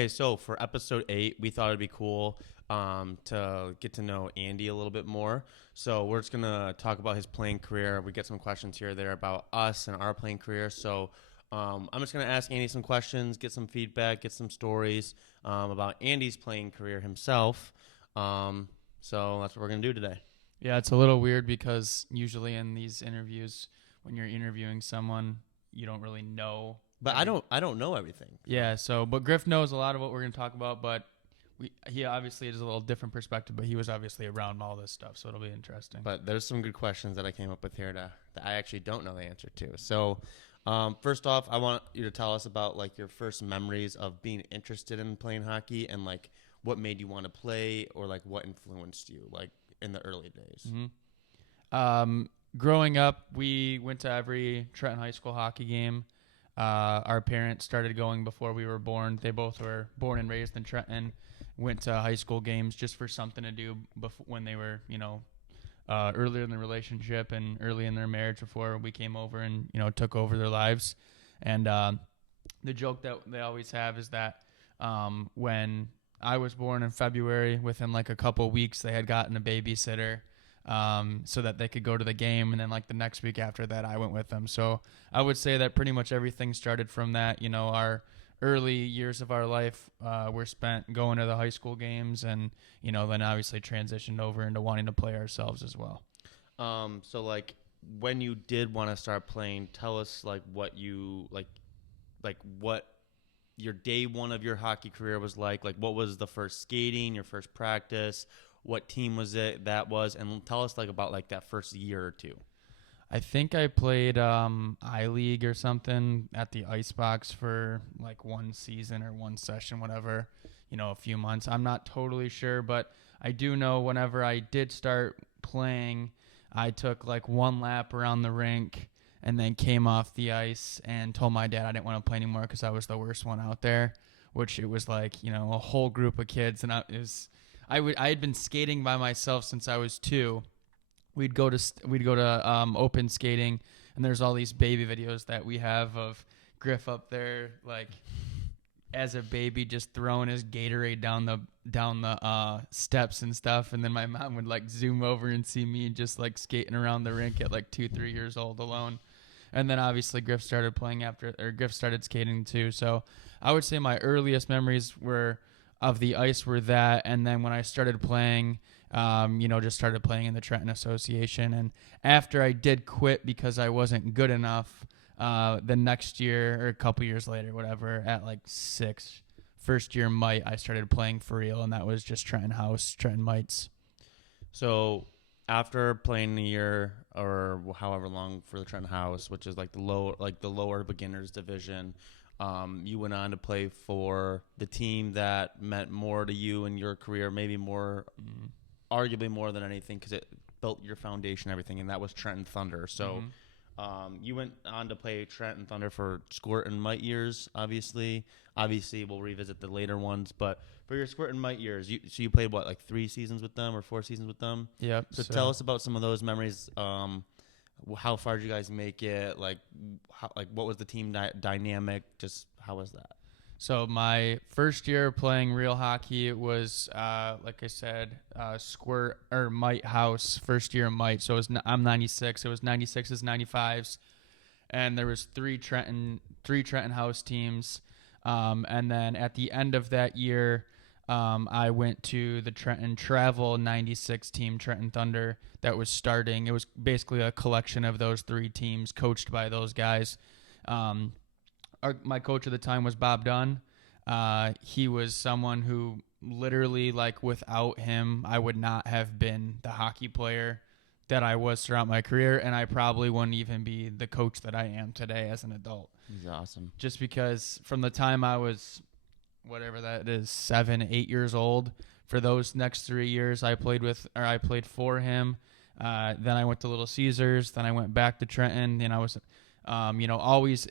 Okay, so for episode 8, we thought it'd be cool to get to know Andy a little bit more. So we're just gonna talk about his playing career. We get some questions here or there about us and our playing career. So I'm just gonna ask Andy some questions, get some feedback, get some stories about Andy's playing career himself. So that's what we're gonna do today. Yeah, it's a little weird because usually in these interviews, when you're interviewing someone, you don't really know. But I don't know everything. Yeah, but Griff knows a lot of what we're going to talk about, but he obviously has a little different perspective, but he was obviously around all this stuff, so it'll be interesting. But there's some good questions that I came up with here that I actually don't know the answer to. So first off, I want you to tell us about like your first memories of being interested in playing hockey and like what made you want to play or like what influenced you like in the early days. Mm-hmm. Growing up, we went to every Trenton High School hockey game. Our parents started going before we were born. They both were born and raised in Trenton, went to high school games just for something to do when they were, earlier in the relationship and early in their marriage before we came over and, took over their lives. And the joke that they always have is that when I was born in February, within like a couple weeks, they had gotten a babysitter so that they could go to the game. And then like the next week after that, I went with them. So I would say that pretty much everything started from that. Our early years of our life were spent going to the high school games and, then obviously transitioned over into wanting to play ourselves as well. So like when you did want to start playing, tell us like what you like what your day one of your hockey career was like what was the first skating, your first practice, what team was it that was, and tell us like about like that first year or two. I think I played I-League or something at the Icebox for like one season or one session, whatever, a few months. I'm not totally sure, but I do know whenever I did start playing, I took like one lap around the rink and then came off the ice and told my dad I didn't want to play anymore because I was the worst one out there, which it was like, a whole group of kids. And I had been skating by myself since I was 2. We'd go to open skating, and there's all these baby videos that we have of Griff up there, like as a baby, just throwing his Gatorade down the steps and stuff. And then my mom would like zoom over and see me just like skating around the rink at like 2-3 years old alone. And then obviously Griff started skating too. So I would say my earliest memories of the ice were that, and then when I started playing, just started playing in the Trenton Association. And after I did quit because I wasn't good enough, the next year or a couple years later, whatever, at like 6, first year mite, I started playing for real, and that was just Trenton House, Trenton Mites. So after playing a year or however long for the Trenton House, which is like the lower beginners division, you went on to play for the team that meant more to you in your career, maybe more, arguably more than anything, because it built your foundation, everything, and that was Trenton Thunder. So you went on to play Trenton Thunder for Squirt and Mite years, obviously. Obviously, we'll revisit the later ones, but for your Squirt and Mite years, you played, what, like 3 seasons with them or 4 seasons with them? Yep. So tell us about some of those memories. How far did you guys make it? What was the team dynamic? Just how was that? So my first year playing real hockey, it was like I said, Squirt or Mite House. First year Mite. So I'm 96. It was 96s, 95s, and there was three Trenton House teams. And then at the end of that year, I went to the Trenton Travel 96 team, Trenton Thunder, that was starting. It was basically a collection of those 3 teams coached by those guys. My coach at the time was Bob Dunn. He was someone who literally, like, without him, I would not have been the hockey player that I was throughout my career, and I probably wouldn't even be the coach that I am today as an adult. He's awesome. Just because from the time I was, whatever that is, 7, 8 years old, for those next 3 years I played for him. Then I went to Little Caesars. Then I went back to Trenton, and I was, always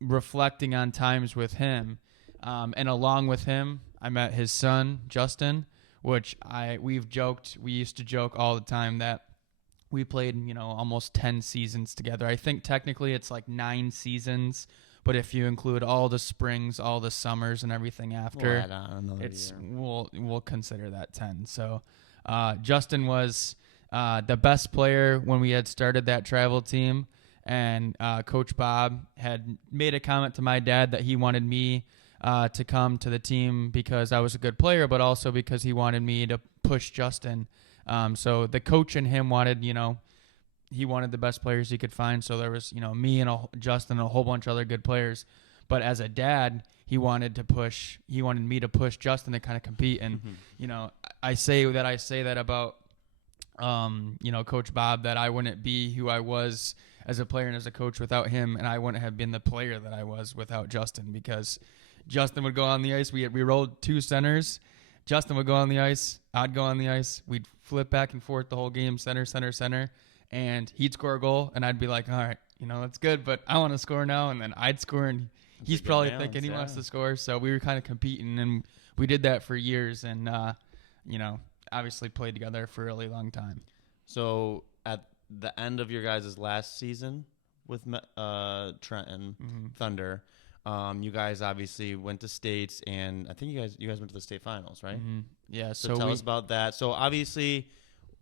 reflecting on times with him. And along with him, I met his son, Justin, which we used to joke all the time that we played, almost 10 seasons together. I think technically it's like 9 seasons, But if you include all the springs, all the summers, and everything after, We'll add on another it's year. we'll consider that 10. So Justin was the best player when we had started that travel team, and Coach Bob had made a comment to my dad that he wanted me to come to the team because I was a good player, but also because he wanted me to push Justin. So the coach and him wanted, he wanted the best players he could find. So there was, me and Justin and a whole bunch of other good players. But as a dad, he wanted me to push Justin to kind of compete. And, I say that about, Coach Bob, that I wouldn't be who I was as a player and as a coach without him. And I wouldn't have been the player that I was without Justin, because Justin would go on the ice. We rolled 2 centers. Justin would go on the ice. I'd go on the ice. We'd flip back and forth the whole game, center, center, center. And he'd score a goal, and I'd be like, all right, that's good, but I want to score now. And then I'd score, and he's probably thinking he wants to score. So we were kind of competing, and we did that for years, and, obviously played together for a really long time. So at the end of your guys' last season with Trenton Thunder, you guys obviously went to states, and I think you guys went to the state finals, right? Mm-hmm. Yeah. So tell us about that. So obviously,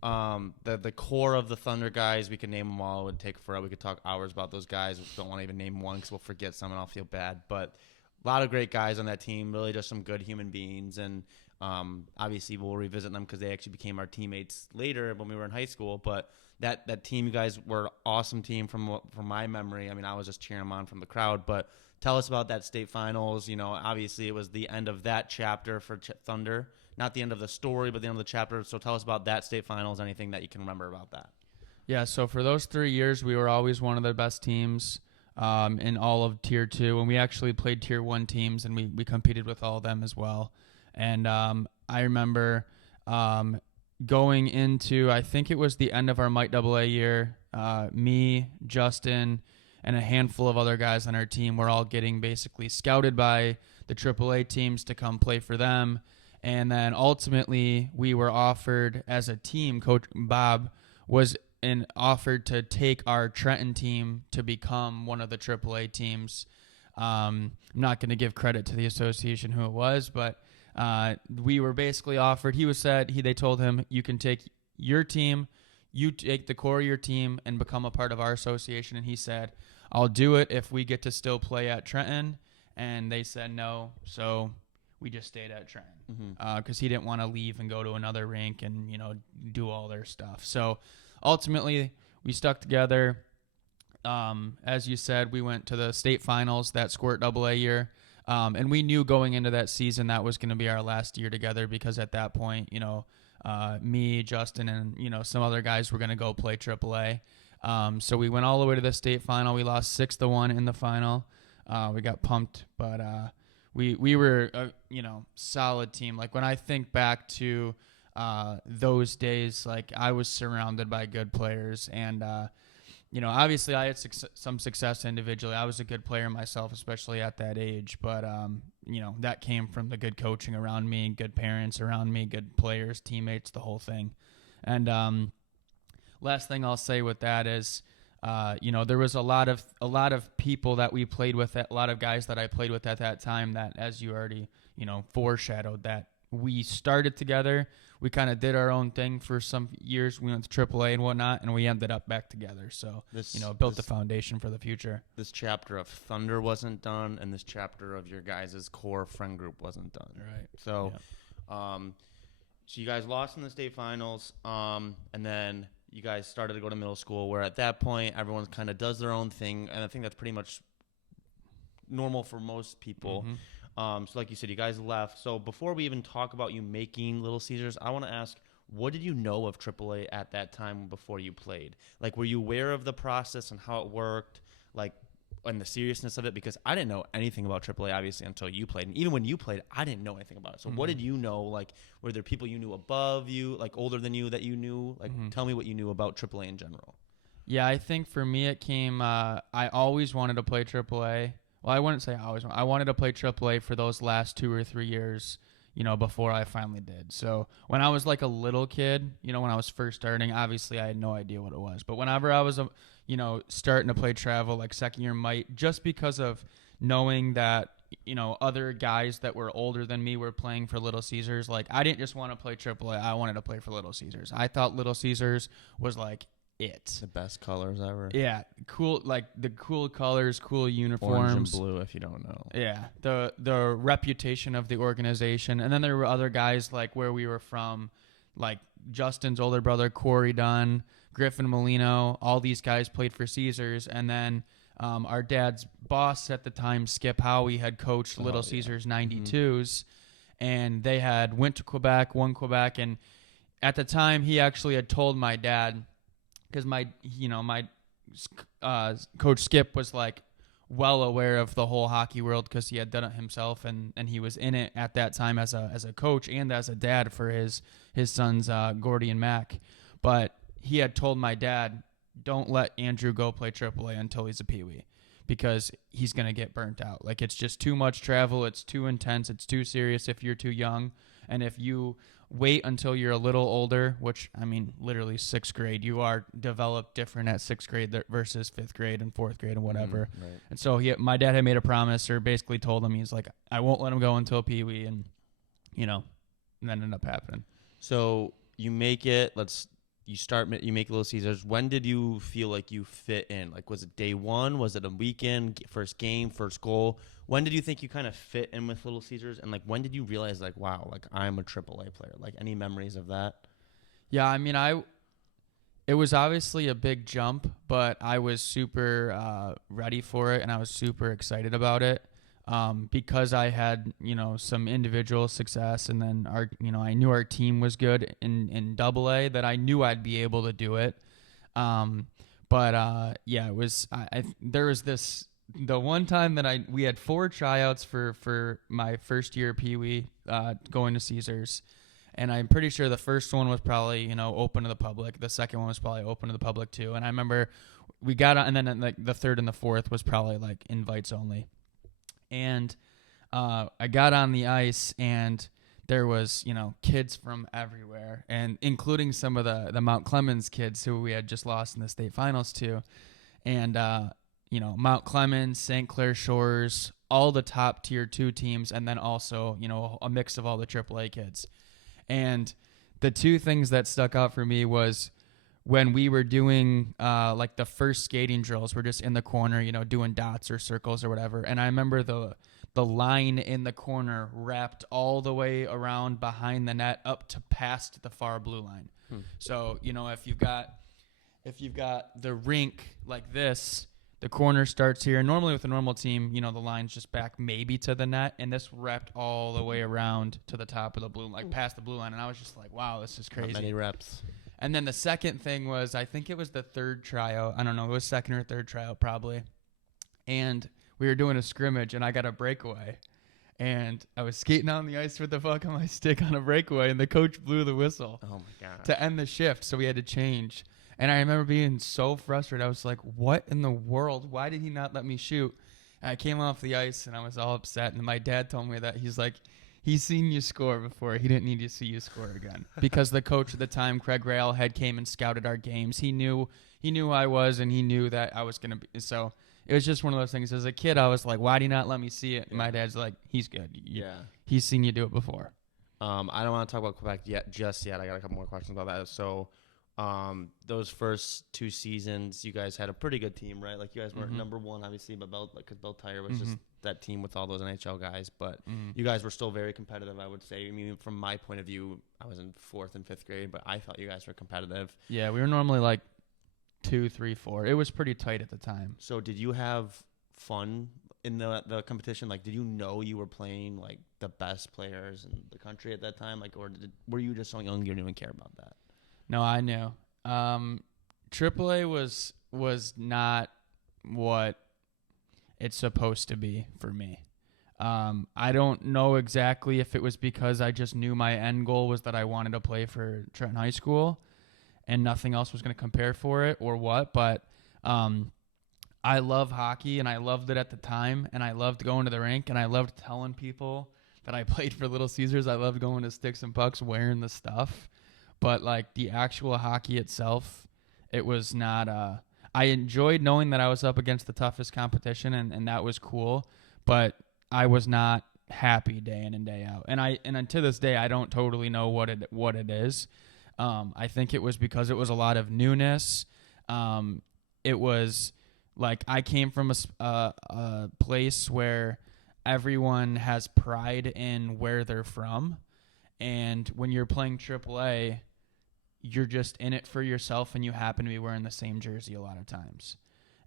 the core of the Thunder guys, we could name them all. It would take forever. We could talk hours about those guys. We don't want to even name one because we'll forget some, and I'll feel bad. But a lot of great guys on that team. Really, just some good human beings, and obviously we'll revisit them because they actually became our teammates later when we were in high school. But that team, you guys were an awesome team from my memory. I mean, I was just cheering them on from the crowd, but. Tell us about that state finals. Obviously it was the end of that chapter for Thunder. Not the end of the story, but the end of the chapter. So tell us about that state finals, anything that you can remember about that. Yeah, so for those 3 years, we were always one of the best teams in all of Tier 2. And we actually played Tier 1 teams, and we competed with all of them as well. And I remember going into, I think it was the end of our Mite AA year, me, Justin, and a handful of other guys on our team were all getting basically scouted by the AAA teams to come play for them. And then ultimately we were offered as a team, Coach Bob was offered to take our Trenton team to become one of the AAA teams. I'm not going to give credit to the association who it was, but we were basically offered. They told him, you can take your team, you take the core of your team and become a part of our association. And he said, I'll do it if we get to still play at Trenton. And they said no. So we just stayed at Trenton because he didn't want to leave and go to another rink and, do all their stuff. So ultimately we stuck together. As you said, we went to the state finals that Squirt AA year. And we knew going into that season that was going to be our last year together because at that point, me, Justin, and, some other guys were going to go play AAA. So we went all the way to the state final. We lost 6-1 in the final. We got pumped, but we were a solid team. Like when I think back to those days, like I was surrounded by good players, and obviously I had some success individually. I was a good player myself, especially at that age. But that came from the good coaching around me, good parents around me, good players, teammates, the whole thing. And last thing I'll say with that is, there was a lot of people that we played with, a lot of guys that I played with at that time that, as you already, foreshadowed, that we started together. We kind of did our own thing for some years. We went to AAA and whatnot, and we ended up back together. So, built the foundation for the future. This chapter of Thunder wasn't done, and this chapter of your guys' core friend group wasn't done. Right. So, so you guys lost in the state finals, and then you guys started to go to middle school, where at that point everyone kind of does their own thing, and I think that's pretty much normal for most people. So like you said, you guys left. So before we even talk about you making Little Caesars, I want to ask, what did you know of AAA at that time before you played? Like, were you aware of the process and how it worked, like, and the seriousness of it? Because I didn't know anything about AAA, obviously, until you played. And even when you played, I didn't know anything about it. So what did you know? Like, were there people you knew above you, like older than you, that you knew? Like, tell me what you knew about AAA in general. Yeah, I think for me it came, I always wanted to play AAA. Well, I wouldn't say I wanted to play AAA for those last 2 or 3 years, before I finally did. So when I was like a little kid, when I was first starting, obviously I had no idea what it was. But whenever I was, starting to play travel, like second year Mite, just because of knowing that, other guys that were older than me were playing for Little Caesars. Like, I didn't just want to play AAA. I wanted to play for Little Caesars. I thought Little Caesars was like it. The best colors ever. Yeah, cool. Like the cool colors, cool uniforms. Orange and blue, if you don't know. Yeah, the reputation of the organization, and then there were other guys like where we were from, like Justin's older brother Corey Dunn, Griffin Molino. All these guys played for Caesars, and then our dad's boss at the time, Skip Howie, had coached Little Caesars 92s, and they had went to Quebec, won Quebec, and at the time he actually had told my dad, because my coach Skip was like well aware of the whole hockey world because he had done it himself, and he was in it at that time as a coach and as a dad for his sons Gordy and Mac. But he had told my dad, don't let Andrew go play AAA until he's a peewee, because he's going to get burnt out. Like, it's just too much travel. It's too intense. It's too serious if you're too young. And if you wait until you're a little older, which, I mean, literally 6th grade, you are developed different at 6th grade versus 5th grade and 4th grade and whatever. Right. And so my dad had made a promise, or basically told him, he's like, I won't let him go until peewee. And, and that ended up happening. So you make it, you make Little Caesars. When did you feel like you fit in? Like, was it day one? Was it a weekend? First game, first goal? When did you think you kind of fit in with Little Caesars? And, like, when did you realize, like, wow, like, I'm a AAA player? Like, any memories of that? Yeah, I mean, it was obviously a big jump, but I was super ready for it, and I was super excited about it. Because I had, some individual success, and then I knew our team was good in AA, that I knew I'd be able to do it. It was, there was the one time that we had 4 tryouts for my first year peewee, going to Caesars. And I'm pretty sure the first one was probably, open to the public. The second one was probably open to the public too. And I remember we got on, and then like the third and the fourth was probably like invites only. And I got on the ice, and there was, kids from everywhere, and including some of the Mount Clemens kids who we had just lost in the state finals to. And, Mount Clemens, St. Clair Shores, all the top tier 2 teams, and then also, a mix of all the AAA kids. And the 2 things that stuck out for me was when we were doing like the first skating drills, we're just in the corner, doing dots or circles or whatever. And I remember the line in the corner wrapped all the way around behind the net up to past the far blue line. So, if you've got the rink like this, the corner starts here. Normally with a normal team, the line's just back maybe to the net, and this wrapped all the way around to the top of the blue, like past the blue line. And I was just like, wow, this is crazy. Not many reps. And then the second thing was, I think it was the third tryout. I don't know. It was second or third tryout probably. And we were doing a scrimmage, and I got a breakaway. And I was skating on the ice with the puck on my stick on a breakaway, and the coach blew the whistle. Oh, my God. To end the shift, so we had to change. And I remember being so frustrated. I was like, what in the world? Why did he not let me shoot? And I came off the ice, and I was all upset. And my dad told me that. He's like, he's seen you score before. He didn't need to see you score again. Because the coach at the time, Craig Railhead, came and scouted our games. He knew who I was, and he knew that I was going to be. So it was just one of those things. As a kid, I was like, why do you not let me see it? And my dad's like, he's good. He's seen you do it before. I don't want to talk about Quebec just yet. I got a couple more questions about that. So those first 2 seasons, you guys had a pretty good team, right? Like, you guys weren't number 1, obviously, but because Bell Tire was just that team with all those NHL guys. But you guys were still very competitive, I would say. I mean, from my point of view, I was in 4th and 5th grade, but I thought you guys were competitive. Yeah, we were normally like 2, 3, 4. It was pretty tight at the time. So did you have fun in the competition? Like, did you know you were playing like the best players in the country at that time? Like, or were you just so young you didn't even care about that? No, I knew. AAA was not what it's supposed to be for me. I don't know exactly if it was because I just knew my end goal was that I wanted to play for Trenton High School and nothing else was going to compare for it, or what, but I love hockey, and I loved it at the time, and I loved going to the rink, and I loved telling people that I played for Little Caesars. I loved going to Sticks and Pucks wearing the stuff. But, like, the actual hockey itself, it was not I enjoyed knowing that I was up against the toughest competition, and that was cool. but I was not happy day in and day out. And to this day, I don't totally know what it is. I think it was because it was a lot of newness. It was like I came from a place where everyone has pride in where they're from, and when you're playing AAA, you're just in it for yourself, and you happen to be wearing the same jersey a lot of times.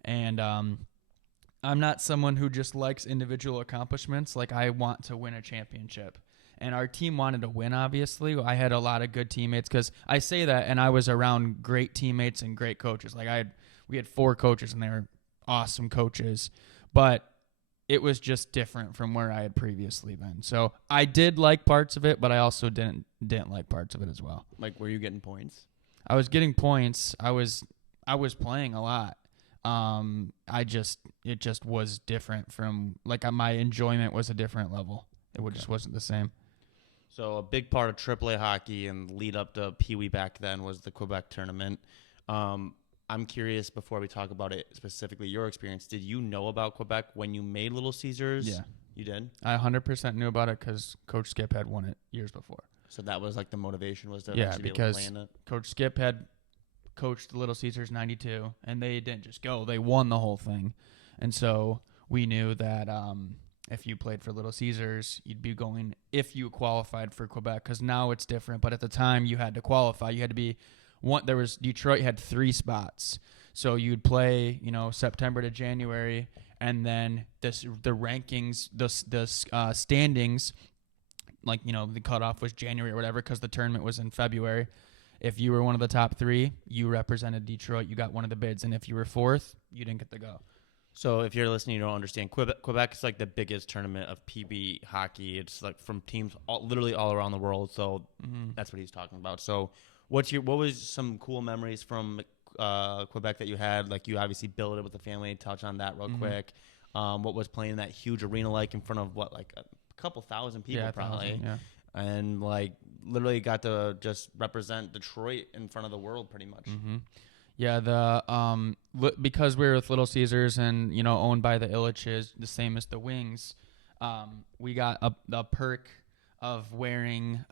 And I'm not someone who just likes individual accomplishments. Like, I want to win a championship. And our team wanted to win, obviously. I had a lot of good teammates because I say that, and I was around great teammates and great coaches. Like, we had 4 coaches, and they were awesome coaches. But it was just different from where I had previously been. So I did like parts of it, but I also didn't like parts of it as well. Like, were you getting points? I was getting points. I was playing a lot. It just was different from, like, my enjoyment was a different level. Just wasn't the same. So a big part of AAA hockey and lead up to Pee Wee back then was the Quebec tournament. I'm curious, before we talk about it specifically, your experience, did you know about Quebec when you made Little Caesars? Yeah. You did? I 100% knew about it because Coach Skip had won it years before. So that was like the motivation, was to Yeah, be able to play because in it? Coach Skip had coached Little Caesars 92, and they didn't just go. They won the whole thing. And so we knew that if you played for Little Caesars, you'd be going, if you qualified for Quebec, because now it's different. But at the time, you had to qualify. You had to be one. There was Detroit had 3 spots. So you'd play, September to January, and then the rankings, the standings, like, the cutoff was January or whatever because the tournament was in February. If you were one of the top 3, you represented Detroit. You got one of the bids. And if you were 4th, you didn't get to go. So if you're listening, you don't understand. Quebec is like the biggest tournament of PB hockey. It's like from teams literally all around the world. So that's what he's talking about. So what was some cool memories from Quebec that you had? Like, you obviously built it with the family. Touch on that real quick. What was playing in that huge arena like in front of like a couple thousand people probably? 1,000, yeah. And like literally got to just represent Detroit in front of the world pretty much. Mm-hmm. Yeah, because we were with Little Caesars and owned by the Illiches, the same as the Wings, we got a perk of wearing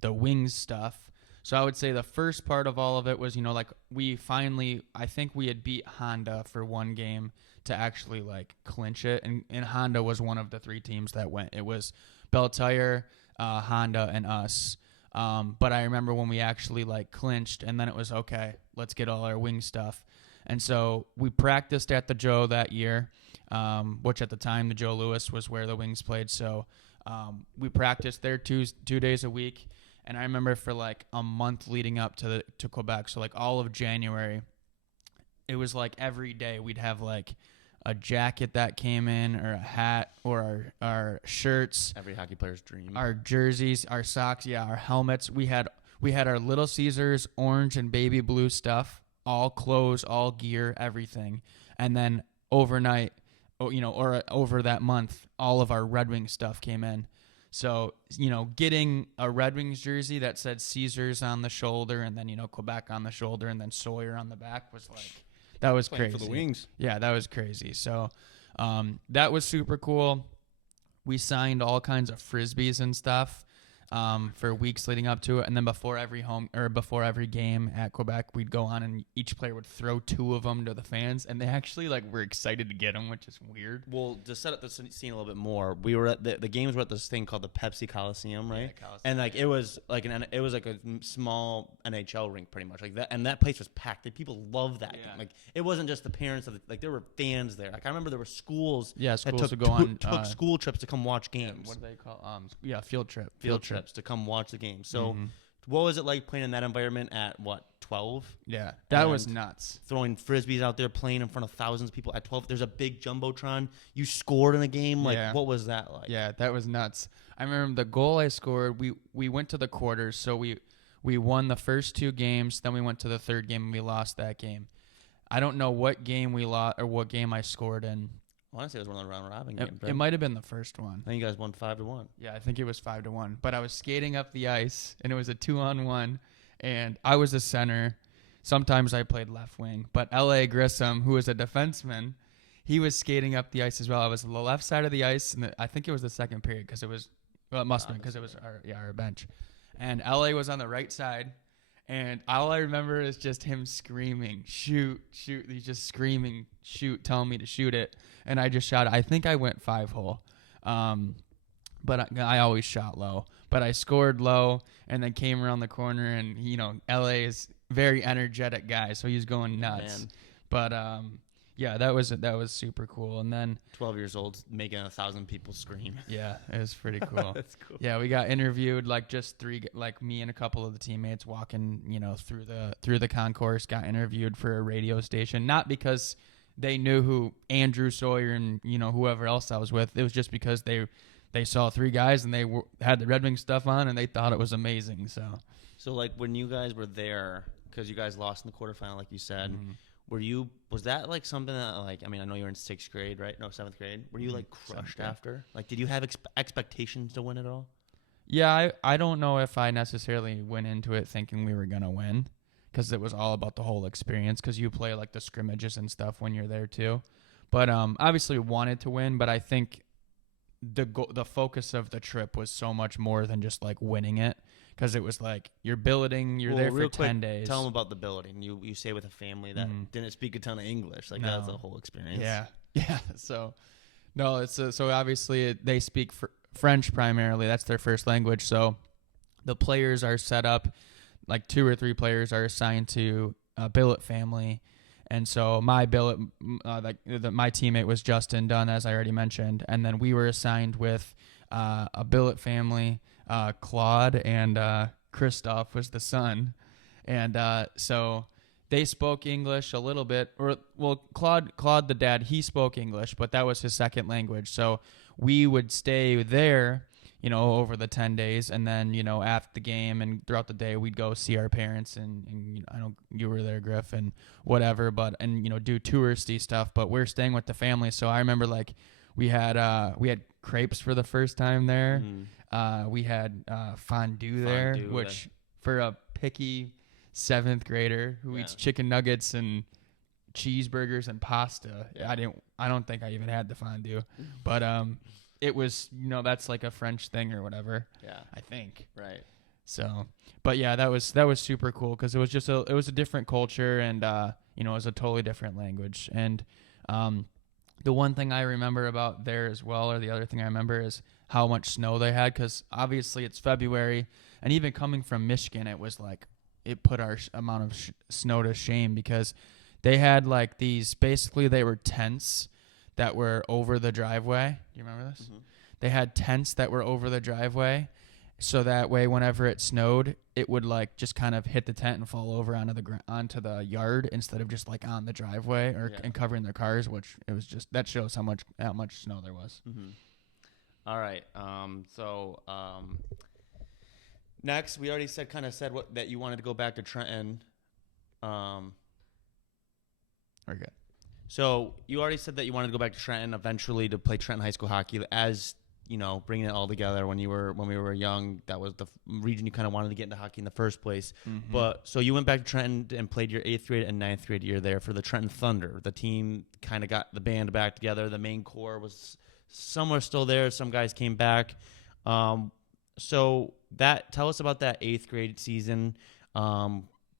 the Wings stuff. So I would say the first part of all of it was like I think we had beat Honda for one game to actually like clinch it, and Honda was one of the 3 teams that went. It was Bell Tire, Honda, and us. But I remember when we actually like clinched, and then it was okay, let's get all our wing stuff. And so we practiced at the Joe that year, which at the time the Joe Louis was where the Wings played. So we practiced there 2 days a week. And I remember for like a month leading up to Quebec, so like all of January, it was like every day we'd have like a jacket that came in, or a hat, or our shirts. Every hockey player's dream. Our jerseys, our socks, our helmets. We had our Little Caesars orange and baby blue stuff, all clothes, all gear, everything. And then overnight, or over that month, all of our Red Wings stuff came in. So, getting a Red Wings jersey that said Caesars on the shoulder, and then, Quebec on the shoulder, and then Sawyer on the back was like, that was playing crazy. For the Wings. Yeah, that was crazy. So, that was super cool. We signed all kinds of Frisbees and stuff for weeks leading up to it. And then before every game at Quebec, we'd go on and each player would throw 2 of them to the fans. And they actually were excited to get them, which is weird. Well, to set up the scene a little bit more, we were at the games were at this thing called the Pepsi Coliseum, right? Yeah, Coliseum. And it was like a small NHL rink pretty much like that. And that place was packed. People loved that. Yeah. Like, it wasn't just the parents of there were fans there. Like, I remember there were schools. Yeah, schools took school trips to come watch games. What do they call? Field trip. Field trips to come watch the game. So what was it like playing in that environment at 12? Yeah, that was nuts. Throwing Frisbees out there, playing in front of thousands of people at 12. There's a big Jumbotron. You scored in a game. What was that like? Yeah, that was nuts. I remember the goal I scored, we went to the quarters, so we won the first 2 games, then we went to the 3rd game and we lost that game. I don't know what game we lost or what game I scored in. I want to say it was one of the round robin games. It might have been the first one. I think you guys won 5-1. Yeah, I think it was 5-1. But I was skating up the ice, and it was a 2-on-1, and I was a center. Sometimes I played left wing. But L.A. Grissom, who was a defenseman, he was skating up the ice as well. I was on the left side of the ice, and I think it was the second period because it was, well, it must have been because it was our bench. And LA was on the right side, and all I remember is just him screaming, shoot, shoot. He's just screaming, shoot, telling me to shoot it. And I just shot it. I think I went 5-hole. But I always shot low. But I scored low and then came around the corner, and, LA is very energetic guy, so he's going nuts. Man. But, yeah, that was super cool. And then 12 years old, making 1,000 people scream. Yeah, it was pretty cool. That's cool. Yeah, we got interviewed, like just three, like me and a couple of the teammates walking, through the concourse, got interviewed for a radio station. Not because they knew who Andrew, Sawyer, and whoever else I was with. It was just because they saw three guys and they had the Red Wing stuff on and they thought it was amazing. So like when you guys were there, because you guys lost in the quarterfinal, like you said. Mm-hmm. Was that like something that, like, I mean, I know you're in 6th grade, right? No, 7th grade. Were you like crushed after? Like, did you have expectations to win it all? Yeah, I don't know if I necessarily went into it thinking we were going to win, because it was all about the whole experience, because you play like the scrimmages and stuff when you're there too. But obviously wanted to win, but I think the focus of the trip was so much more than just like winning it. Because it was like you're billeting, you're there for 10 days. Tell them about the billeting. You stay with a family that didn't speak a ton of English. Like, that's a whole experience. Yeah. So, no, it's so obviously they speak French primarily. That's their first language. So, the players are set up, like 2 or 3 players are assigned to a billet family. And so my billet, my teammate was Justin Dunn, as I already mentioned. And then we were assigned with a billet family. Claude and Christoph was the son, and so they spoke English a little bit. Claude the dad, he spoke English, but that was his second language. So we would stay there, over the 10 days, and then after the game and throughout the day, we'd go see our parents, and I know you were there, Griff, and whatever, and do touristy stuff. But we're staying with the family, so I remember like we had crepes for the first time there. Mm-hmm. We had fondue there, which for a picky 7th grader who eats chicken nuggets and cheeseburgers and pasta, I don't think I even had the fondue, but it was that's like a French thing or whatever. Yeah, I think. Right. So, but yeah, that was super cool because it was just it was a different culture, and it was a totally different language. And the one thing I remember about there as well, or the other thing I remember, is how much snow they had, because obviously it's February, and even coming from Michigan, it was like it put our amount of snow to shame, because they had like these, basically they were tents that were over the driveway. Do you remember this? Mm-hmm. They had tents that were over the driveway, so that way whenever it snowed, it would like just kind of hit the tent and fall over onto the yard instead of just like on the driveway and covering their cars, which it was just, that shows how much snow there was. Mm-hmm. All right. Next, we already said that you wanted to go back to Trenton. We're good. So you already said that you wanted to go back to Trenton eventually to play Trenton high school hockey. As bringing it all together when we were young, that was the region you kind of wanted to get into hockey in the first place. Mm-hmm. But so you went back to Trenton and played your 8th grade and 9th grade year there for the Trenton Thunder. The team kind of got the band back together. The main core was somewhere still there. Some guys came back. So tell us about that 8th grade season.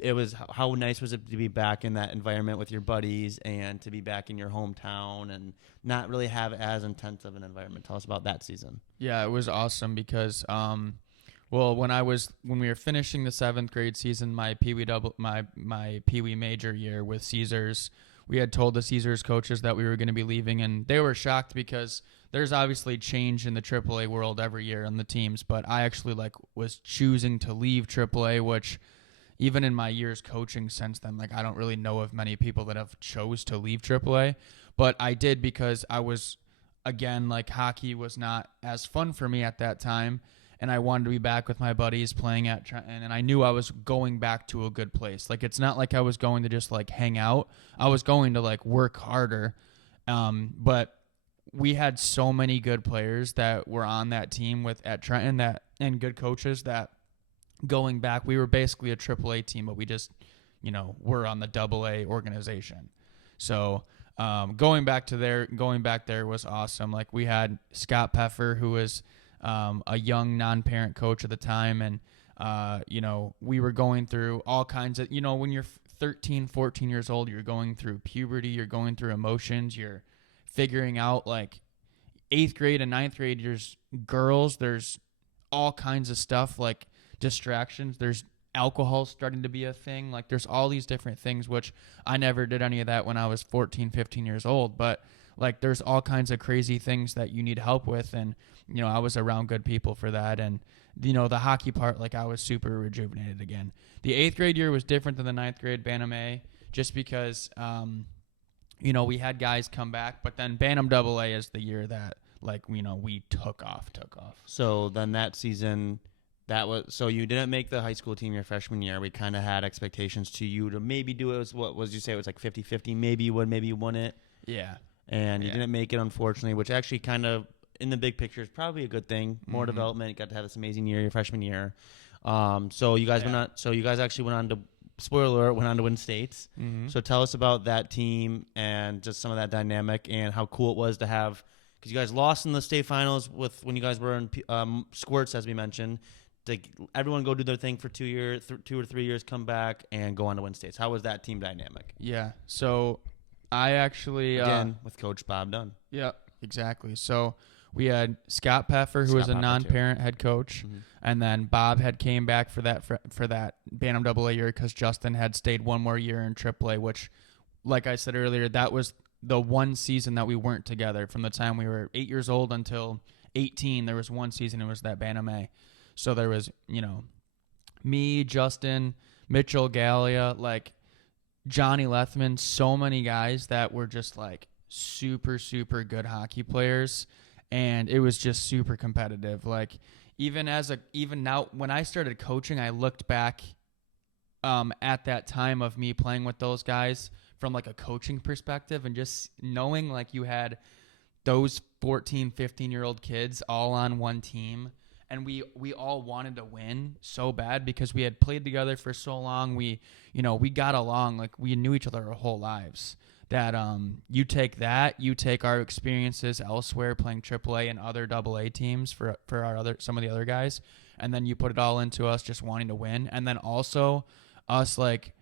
It was, how nice was it to be back in that environment with your buddies and to be back in your hometown and not really have as intense of an environment? Tell us about that season. Yeah, it was awesome because, when we were finishing the 7th grade season, my Pee-wee major year with Caesars, we had told the Caesars coaches that we were going to be leaving, and they were shocked because there's obviously change in the AAA world every year on the teams, but I actually was choosing to leave AAA, which even in my years coaching since then, I don't really know of many people that have chose to leave AAA, but I did because I was, again, hockey was not as fun for me at that time, and I wanted to be back with my buddies playing at Trenton, and I knew I was going back to a good place. It's not like I was going to just hang out. I was going to work harder, but we had so many good players that were on that team at Trenton and good coaches that going back, we were basically a AAA team, but we just, were on the AA organization. So Going back there was awesome. Like we had Scott Peffer, who was a young non-parent coach at the time, and we were going through all kinds of, when you're 13, 14 years old, you're going through puberty, you're going through emotions, you're figuring out like 8th grade and 9th grade, there's all kinds of stuff like distractions. There's alcohol starting to be a thing. Like there's all these different things, which I never did any of that when I was 14, 15 years old. But like there's all kinds of crazy things that you need help with. And, I was around good people for that. And, the hockey part, like I was super rejuvenated again. The 8th grade year was different than the 9th grade Bantam A just because, we had guys come back. But then Bantam AA is the year that, like, we took off. So then that season, so you didn't make the high school team your freshman year. We kind of had expectations to you to maybe do it. What was you say? It was like 50-50. Maybe you would, maybe you wouldn't. Yeah. And you didn't make it, unfortunately, which actually kind of, in the big picture, is probably a good thing. More development. You got to have this amazing year, your freshman year. So you guys actually went on to, spoiler alert, went on to win states. Mm-hmm. So tell us about that team and just some of that dynamic and how cool it was to have, because you guys lost in the state finals when you guys were in squirts, as we mentioned. To everyone go do their thing for 2 or 3 years, come back and go on to win states. How was that team dynamic? Yeah. So I actually again with Coach Bob Dunn. Yeah, exactly. So we had Scott Peffer, who was a non-parent head coach, and then Bob had came back for that Bantam AA year because Justin had stayed one more year in AAA, which, like I said earlier, that was the one season that we weren't together. From the time we were 8 years old until 18, there was one season. It was that Bantam A. So there was, me, Justin, Mitchell, Gallia, like Johnny Lethman, so many guys that were just like super, super good hockey players. And it was just super competitive. Like even now, when I started coaching, I looked back at that time of me playing with those guys from like a coaching perspective and just knowing like you had those 14, 15-year-old kids all on one team. And we all wanted to win so bad because we had played together for so long. We got along, like we knew each other our whole lives. That you take our experiences elsewhere playing AAA and other AA teams for some of the other guys, and then you put it all into us just wanting to win. And then also us, like,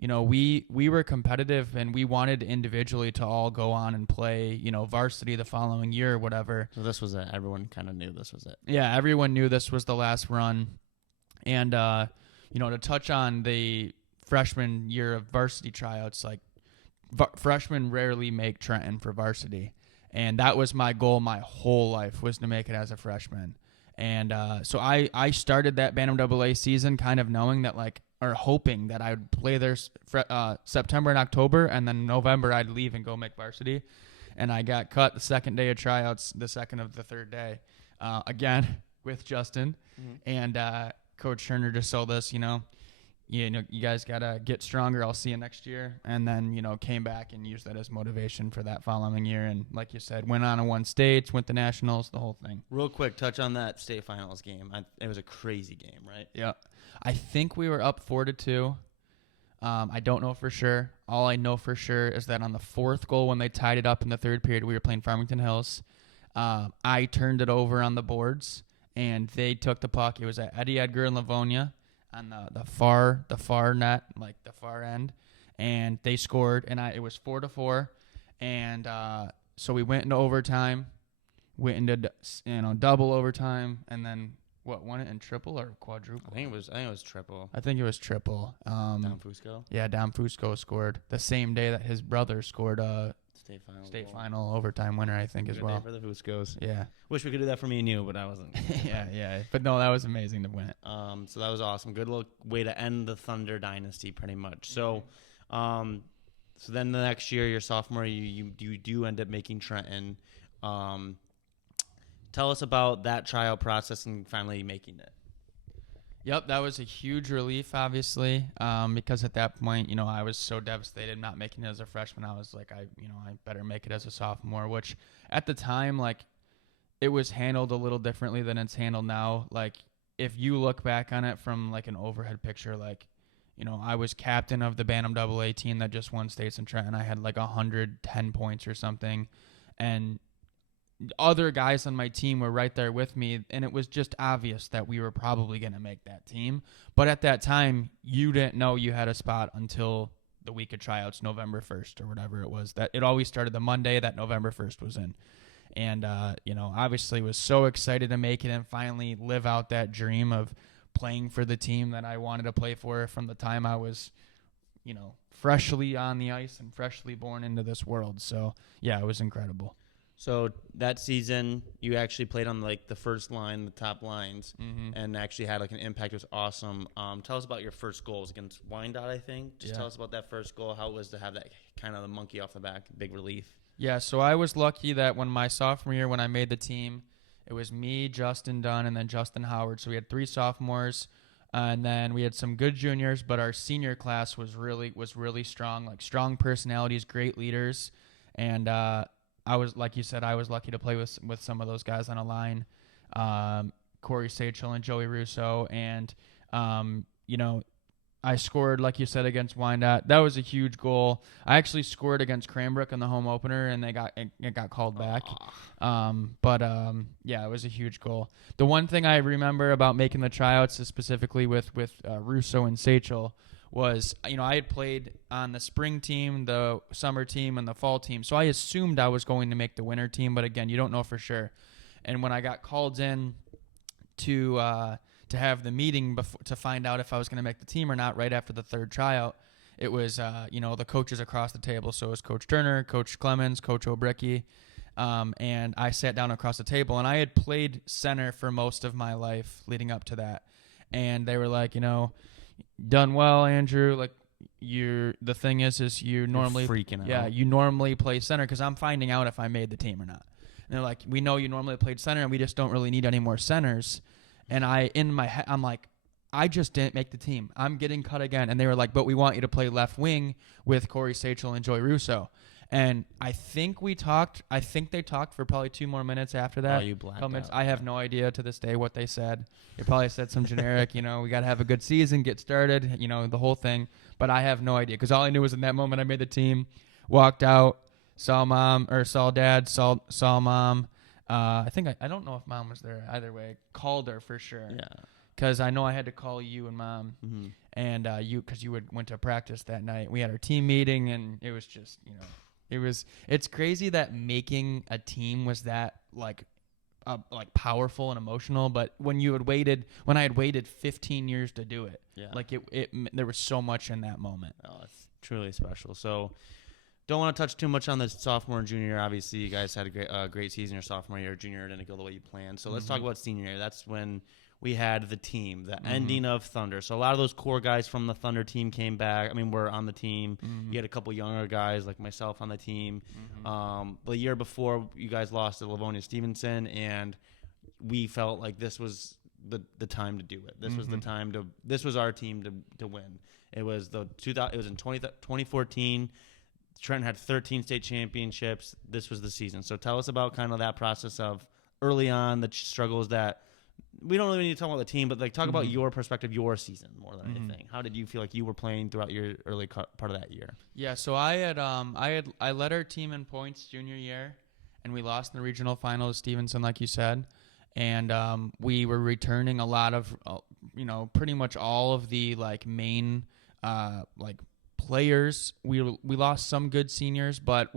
we were competitive and we wanted individually to all go on and play, varsity the following year or whatever. So this was it. Everyone kind of knew this was it. Yeah, everyone knew this was the last run. And, to touch on the freshman year of varsity tryouts, like freshmen rarely make Trenton for varsity. And that was my goal my whole life, was to make it as a freshman. And so I started that Bantam AA season kind of knowing that, like, or hoping that I would play there September and October, and then November I'd leave and go make varsity. And I got cut the second day of tryouts, the second of the third day, again with Justin. And Coach Turner just told us, you guys got to get stronger. I'll see you next year. And then, came back and used that as motivation for that following year. And like you said, went on and won states, went to nationals, the whole thing. Real quick, touch on that state finals game. It was a crazy game, right? Yeah. I think we were up 4-2. I don't know for sure. All I know for sure is that on the fourth goal, when they tied it up in the third period, we were playing Farmington Hills. I turned it over on the boards, and they took the puck. It was at Eddie Edgar and Livonia on the far net, like the far end, and they scored, and it was 4-4, and so we went into overtime, went into double overtime, and then won it in triple or quadruple? I think it was triple. I think it was triple. Dom Fusco. Yeah, Dom Fusco scored the same day that his brother scored a state final overtime winner, I think, as well. Good day for the Fuscos. Yeah. Wish we could do that for me and you, but I wasn't. yeah. But no, that was amazing to win it. So that was awesome. Good little way to end the Thunder dynasty, pretty much. So, so then the next year, your sophomore, you do end up making Trenton. Tell us about that tryout process and finally making it. Yep, that was a huge relief, obviously, because at that point, I was so devastated not making it as a freshman. I was like, I better make it as a sophomore, which at the time, like, it was handled a little differently than it's handled now. Like, if you look back on it from, like, an overhead picture, like, I was captain of the Bantam AA team that just won states in Trenton. I had like 110 points or something, and other guys on my team were right there with me, and it was just obvious that we were probably going to make that team. But at that time, you didn't know you had a spot until the week of tryouts, November 1st or whatever it was. That it always started the Monday that November 1st was in. And, obviously was so excited to make it and finally live out that dream of playing for the team that I wanted to play for from the time I was, freshly on the ice and freshly born into this world. So, yeah, it was incredible. So that season, you actually played on like the first line, the top lines, and actually had like an impact. It was awesome. Tell us about your first goals against Wyandotte, I think. Just tell us about that first goal, how it was to have that kind of the monkey off the back, big relief. Yeah, so I was lucky that when my sophomore year, when I made the team, it was me, Justin Dunn, and then Justin Howard. So we had 3 sophomores, and then we had some good juniors, but our senior class was really strong, like strong personalities, great leaders, and I was, like you said, I was lucky to play with some of those guys on a line, Corey Sachel and Joey Russo, and I scored, like you said, against Wyandotte. That was a huge goal. I actually scored against Cranbrook in the home opener, and it got called back. Yeah, it was a huge goal. The one thing I remember about making the tryouts, is specifically with Russo and Sachel, was, I had played on the spring team, the summer team, and the fall team. So I assumed I was going to make the winter team, but again, you don't know for sure. And when I got called in to have the meeting to find out if I was going to make the team or not right after the third tryout, it was, the coaches across the table. So it was Coach Turner, Coach Clemens, Coach O'Bricky. And I sat down across the table, and I had played center for most of my life leading up to that. And they were like, done well, Andrew. Like, the thing is you normally freaking out. Yeah, you normally play center, because I'm finding out if I made the team or not. And they're like, we know you normally played center, and we just don't really need any more centers. And in my head, I'm like, I just didn't make the team. I'm getting cut again. And they were like, but we want you to play left wing with Corey Sachel and Joey Russo. And I think they talked for probably 2 more minutes after that. Oh, you blacked out. I have no idea to this day what they said. They probably said some generic, we got to have a good season, get started, the whole thing. But I have no idea, because all I knew was in that moment I made the team, walked out, saw dad, saw mom. I don't know if mom was there either way. Called her for sure. Yeah. Because I know I had to call you and mom, and because you went to practice that night. We had our team meeting, and it was just, it's crazy that making a team was that like powerful and emotional. But when I had waited 15 years to do it, like there was so much in that moment. Oh, it's truly special. So, don't want to touch too much on the sophomore and junior year. Obviously, you guys had a great season your sophomore year. Junior year didn't go the way you planned. So let's talk about senior year. That's when we had the team, the ending of Thunder. So a lot of those core guys from the Thunder team came back. I mean, were on the team. You had a couple younger guys like myself on the team. The year before, you guys lost to Livonia Stevenson, and we felt like this was the time to do it. This was the time to. This was our team to win. It was in 2014. Trenton had 13 state championships. This was the season. So tell us about kind of that process of early on, the struggles that we don't really need to talk about the team, but like talk about your perspective, your season more than anything. How did you feel like you were playing throughout your early part of that year? Yeah, so I led our team in points junior year, and we lost in the regional final to Stevenson, like you said, and we were returning a lot of, pretty much all of the like main players. We lost some good seniors, but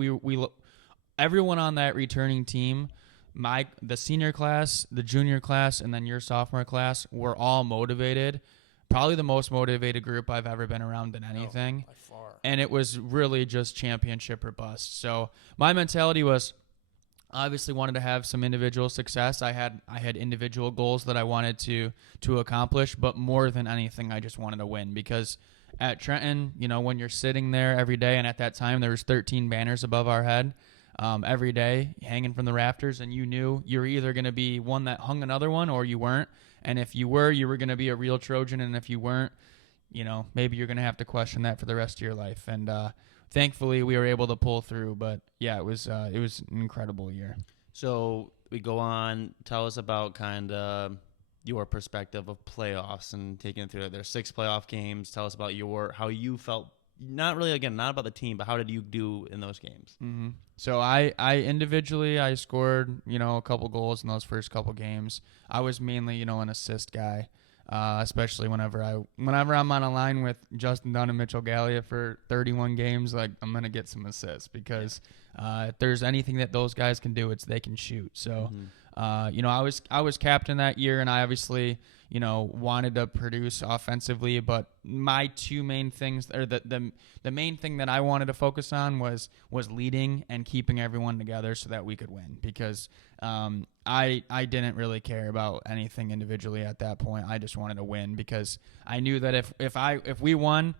everyone on that returning team, the senior class, the junior class, and then your sophomore class were all motivated. Probably the most motivated group I've ever been around in anything. By far. And it was really just championship or bust. So my mentality was, obviously wanted to have some individual success. I had individual goals that I wanted to accomplish, but more than anything, I just wanted to win, because at Trenton, when you're sitting there every day, and at that time there was 13 banners above our head every day hanging from the rafters, and you knew you were either going to be one that hung another one or you weren't. And if you were going to be a real Trojan, and if you weren't, maybe you're going to have to question that for the rest of your life. And thankfully we were able to pull through. But yeah, it was an incredible year. So we go on. Tell us about kind of your perspective of playoffs and taking it through. There's 6 playoff games. Tell us about how you felt. Not really, again, not about the team, but how did you do in those games? Mm-hmm. So I individually, I scored, a couple goals in those first couple games. I was mainly, an assist guy, especially whenever I'm on a line with Justin Dunn and Mitchell Gallia for 31 games, like I'm going to get some assists because if there's anything that those guys can do, it's they can shoot. So, I was captain that year, and I obviously, wanted to produce offensively, but my two main things, or the main thing that I wanted to focus on was leading and keeping everyone together so that we could win, because I didn't really care about anything individually at that point. I just wanted to win because I knew that if we won,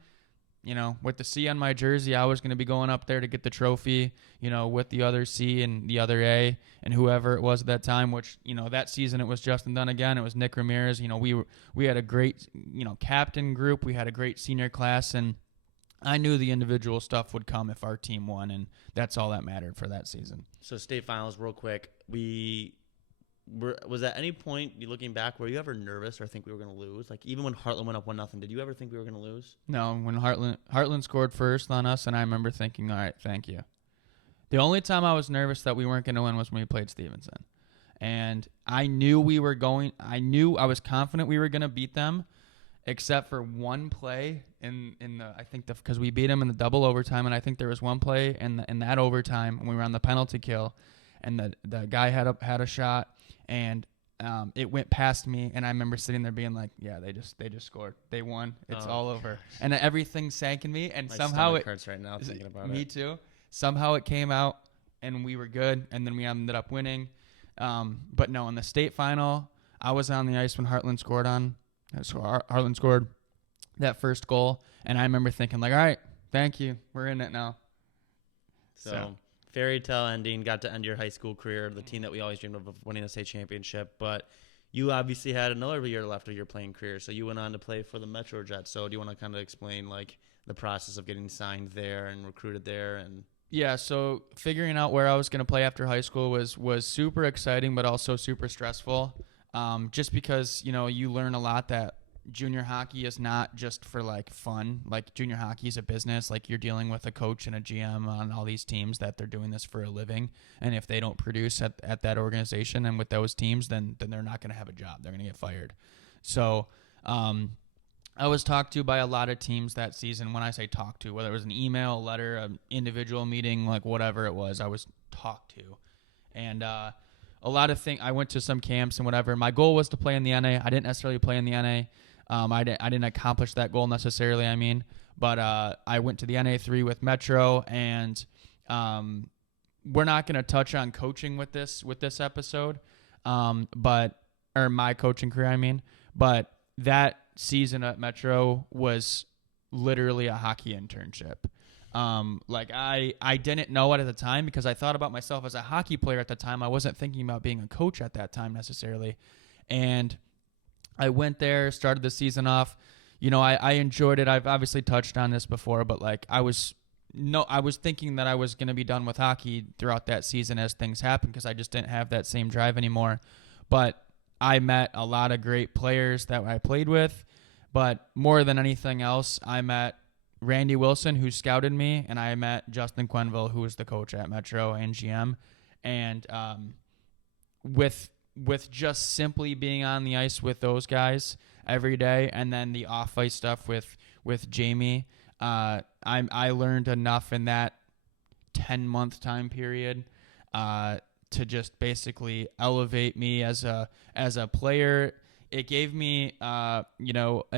with the C on my jersey, I was going to be going up there to get the trophy, with the other C and the other A and whoever it was at that time, which, that season it was Justin Dunn again. It was Nick Ramirez. We had a great, captain group. We had a great senior class, and I knew the individual stuff would come if our team won, and that's all that mattered for that season. So state finals, real quick. Was at any point, looking back, were you ever nervous or think we were going to lose? Like, even when Heartland went up 1-0, did you ever think we were going to lose? No, when Heartland scored first on us, and I remember thinking, all right, thank you. The only time I was nervous that we weren't going to win was when we played Stevenson. And I was confident we were going to beat them, except for one play because we beat them in the double overtime, and I think there was one play in that overtime when we were on the penalty kill, and the guy had a shot, and it went past me, and I remember sitting there being like, yeah, they just scored. They won. It's all over. And everything sank in me, and My somehow it hurts right now thinking about it. Me too. Somehow it came out, and we were good, and then we ended up winning. But no, in the state final, I was on the ice when Heartland scored Heartland scored that first goal, and I remember thinking like, all right, thank you. We're in it now. So fairy tale ending, got to end your high school career, the team that we always dreamed of winning a state championship. But you obviously had another year left of your playing career, so you went on to play for the Metro Jets. So do you want to kind of explain like the process of getting signed there and recruited there? And yeah, so figuring out where I was going to play after high school was super exciting, but also super stressful. Just because you learn a lot that junior hockey is not just for like fun. Like junior hockey is a business. Like you're dealing with a coach and a GM on all these teams that they're doing this for a living. And if they don't produce at that organization and with those teams, then they're not going to have a job. They're going to get fired. So I was talked to by a lot of teams that season. When I say talked to, whether it was an email, a letter, an individual meeting, like whatever it was, I was talked to. And a lot of things, I went to some camps and whatever. My goal was to play in the NA. I didn't necessarily play in the NA. I didn't accomplish that goal necessarily, but I went to the NA3 with Metro, and we're not going to touch on coaching with this episode, or my coaching career, but that season at Metro was literally a hockey internship. Like I didn't know it at the time because I thought about myself as a hockey player at the time. I wasn't thinking about being a coach at that time necessarily, and I went there, started the season off. I enjoyed it. I've obviously touched on this before, but like I was thinking that I was going to be done with hockey throughout that season as things happened because I just didn't have that same drive anymore. But I met a lot of great players that I played with, but more than anything else, I met Randy Wilson, who scouted me, and I met Justin Quenville, who was the coach at Metro and GM. And with just simply being on the ice with those guys every day, and then the off-ice stuff with Jamie, I learned enough in that 10-month time period to just basically elevate me as a player. It gave me a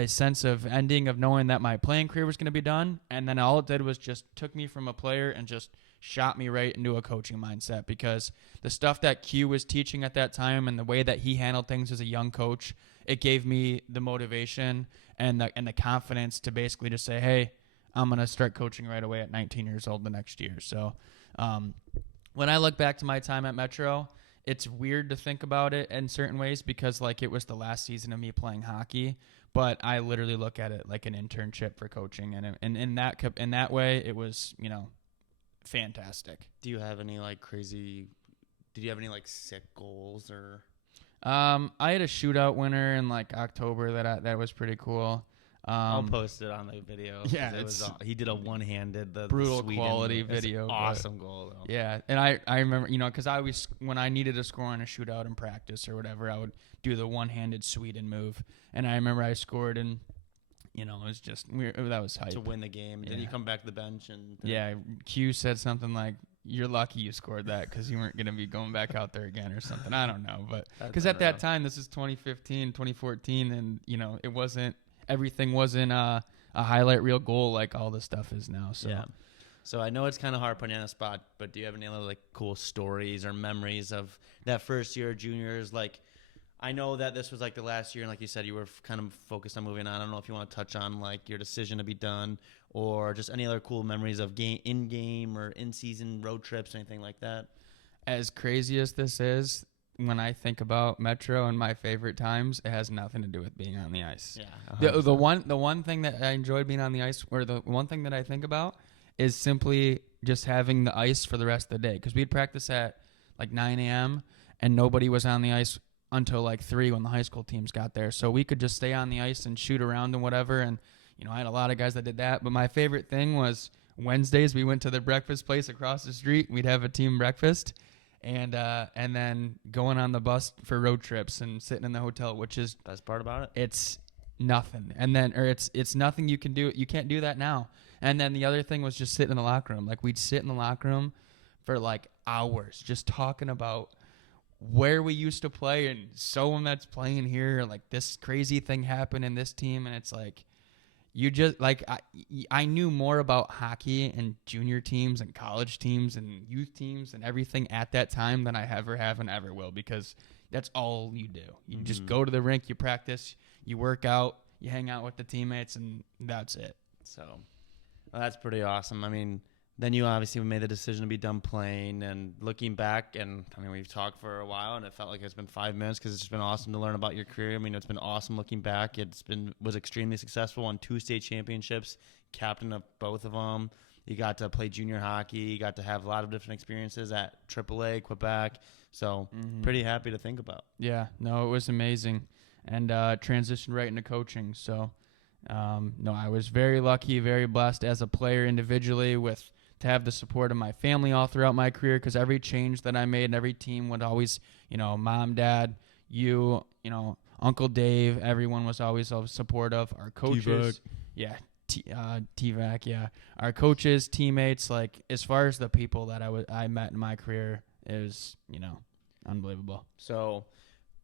sense of ending of knowing that my playing career was going to be done, and then all it did was just took me from a player and just shot me right into a coaching mindset, because the stuff that Q was teaching at that time and the way that he handled things as a young coach, it gave me the motivation and the confidence to basically just say, hey, I'm going to start coaching right away at 19 years old the next year. So when I look back to my time at Metro, it's weird to think about it in certain ways because like it was the last season of me playing hockey, but I literally look at it like an internship for coaching, and in that way it was fantastic. Do you have any like crazy? Did you have any like sick goals or? I had a shootout winner in like October that was pretty cool. I'll post it on the video. Yeah, he did a one-handed, the brutal Sweden quality move. video. Awesome goal, though. Yeah, and I remember, because I always, when I needed to score on a shootout in practice or whatever, I would do the one-handed Sweden move. And I remember I scored, and it was just weird. That was hype To win the game. Yeah. Then you come back to the bench and yeah, Q said something like, "You're lucky you scored that because you weren't going to be going back out there again," or something. I don't know, but because at that time, this is 2015, 2014, and everything wasn't a highlight reel goal like all this stuff is now. So yeah. So I know it's kind of hard putting you on the spot, but do you have any other like cool stories or memories of that first year of juniors? Like, I know that this was like the last year, and like you said, you were kind of focused on moving on. I don't know if you want to touch on like your decision to be done, or just any other cool memories of in-game or in-season road trips, anything like that. As crazy as this is, when I think about Metro and my favorite times, it has nothing to do with being on the ice. Yeah, the one thing that I enjoyed being on the ice, or the one thing that I think about, is simply just having the ice for the rest of the day. Because we'd practice at like 9 a.m. and nobody was on the ice until like 3 when the high school teams got there. So we could just stay on the ice and shoot around and whatever. And, I had a lot of guys that did that. But my favorite thing was Wednesdays we went to the breakfast place across the street. We'd have a team breakfast. And then going on the bus for road trips and sitting in the hotel, which is best part about it. It's nothing. And then, or it's nothing you can do. You can't do that now. And then the other thing was just sitting in the locker room. Like we'd sit in the locker room for like hours, just talking about where we used to play and someone that's playing here. Like this crazy thing happened in this team, and it's like you just like I knew more about hockey and junior teams and college teams and youth teams and everything at that time than I ever have and ever will, because that's all you do. You just go to the rink, you practice, you work out, you hang out with the teammates, and that's it. So that's pretty awesome. I mean, then you obviously made the decision to be done playing, and looking back, and I mean, we've talked for a while, and it felt like it's been 5 minutes because it's just been awesome to learn about your career. I mean, it's been awesome looking back. Was extremely successful, won 2 state championships, captain of both of them. You got to play junior hockey. You got to have a lot of different experiences at AAA, Quebec. So pretty happy to think about. Yeah, no, it was amazing, and transitioned right into coaching. So, no, I was very lucky, very blessed as a player individually to have the support of my family all throughout my career, because every change that I made and every team would always, mom, dad, Uncle Dave, everyone was always supportive. Our coaches, T-Vac, yeah. Our coaches, teammates, like as far as the people that I met in my career, it was, unbelievable. So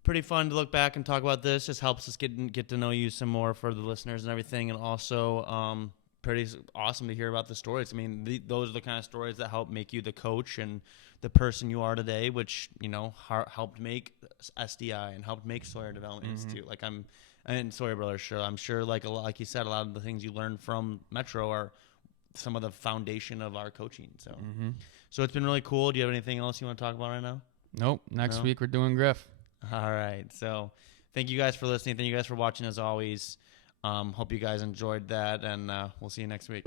pretty fun to look back and talk about this. Just helps us get to know you some more for the listeners and everything, and also pretty awesome to hear about the stories. I mean, those are the kind of stories that help make you the coach and the person you are today, which, helped make SDI and helped make Sawyer Development Institute. Like and Sawyer Brothers Show. I'm sure, like you said, a lot of the things you learned from Metro are some of the foundation of our coaching. So, so it's been really cool. Do you have anything else you want to talk about right now? Nope. Next week we're doing Griff. All right. So thank you guys for listening. Thank you guys for watching as always. Hope you guys enjoyed that, and we'll see you next week.